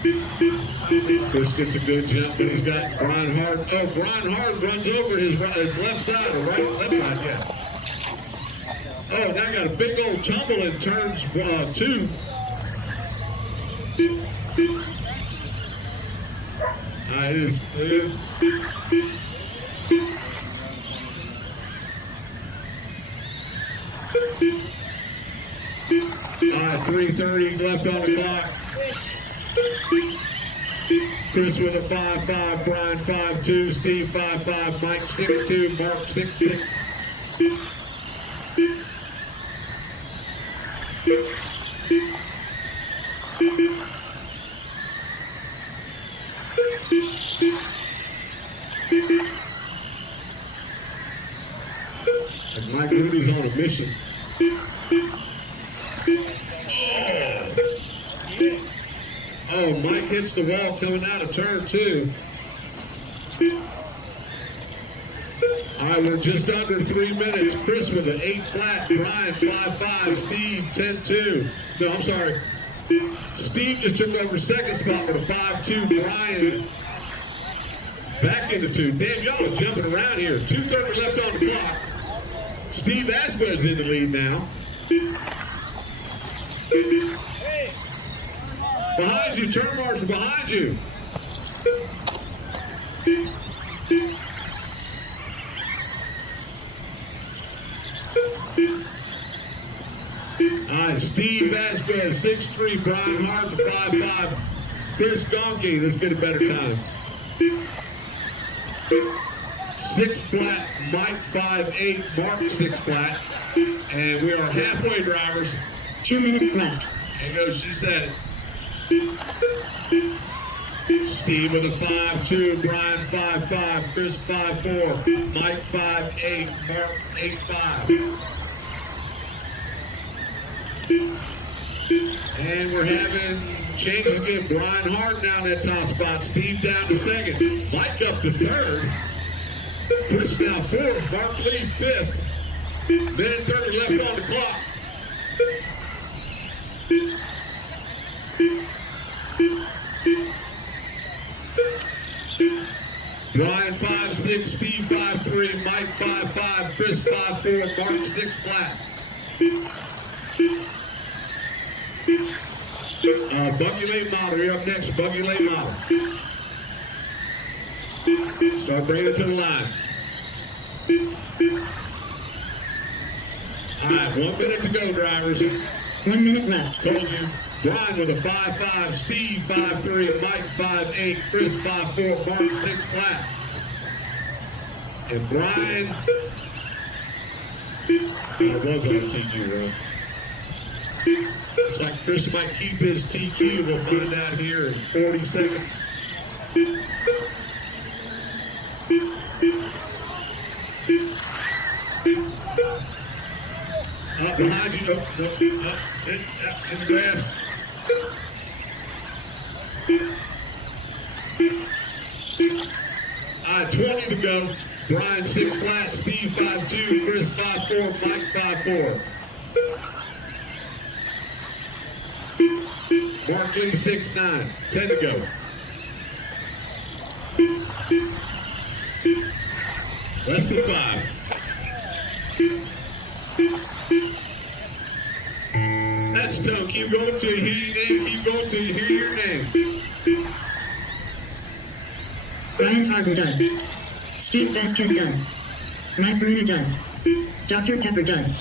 Chris gets a good jump, and he's got Brian Hard. Oh, Brian Hard runs over his left side, or left side, yeah. Oh, now got a big old tumble in turns 2. It is. All right, 3:30 left on the clock. Chris with a 5-5, Brian 5-2, Steve 5-5, Mike 6-2, Mark 6-6. And Mike Rudy's on a mission. Oh, Mike hits the wall coming out of turn 2. All right, we're just under 3 minutes. Chris with an 8 flat, Brian 5-5, Steve 10-2. No, I'm sorry. Steve just took over second spot with a 5-2. Brian back into 2. Damn, y'all are jumping around here. 2:30 left on the clock. Steve Asper's in the lead now. Behind you, turn marshal, behind you. All right, Steve Vasquez, 6'3", Brian Hart, 5'5", Chris Gonke, let's get a better time. 6 flat, Mike 5'8", Mark 6 flat, and we are halfway, drivers. 2 minutes left. There goes, she said it. Steve with a 5'2", Brian 5'5", Chris 5'4", Mike 5'8", Mark 8'5". And we're having changes again. Brian Hart down that top spot, Steve down to second, Mike up to third, Chris down fourth, Mark Lee fifth. Minute 30 left on the clock. Brian 5'6", Steve 5'3", Mike 5'5", Chris 5'4", Mark 6 flat. Buggy Late Model, you're up next. Buggy Late Model. Start bringing it to the line. All right, 1 minute to go, drivers. 1 minute left. Told you. Brian with a 5'5", Steve 5'3", Mike 5'8", Chris 5'4", Mark 6 flat. And Brian, it was on TQ, right? Looks like Chris might keep his TQ. We'll find out here in 40 seconds. Up behind you, up in the grass. All right, 20 to go. Brian 6 flat, Steve 5'2", Chris 5'4", Mike 5'4". Mark Lee 6'9", 10 to go. Less than 5. That's tough. Keep going till you hear your name. Keep going till you hear your name. Brian Harden done. Steve Vasquez done. Mike Bruno done. Dr. Pepper done.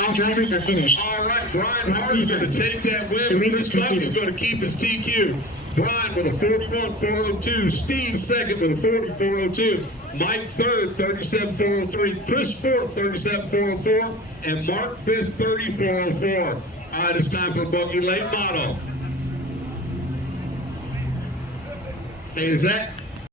All drivers are finished. All right, Brian Harden's going to take that win. The race Chris is completed. Bucky's going to keep his TQ. Brian with a 41.402. Steve second with a 40.402. Mike third, 37.403. Chris fourth, 37.404. And Mark fifth, 30.404. All right, it's time for Buggy Late Model. Hey, is that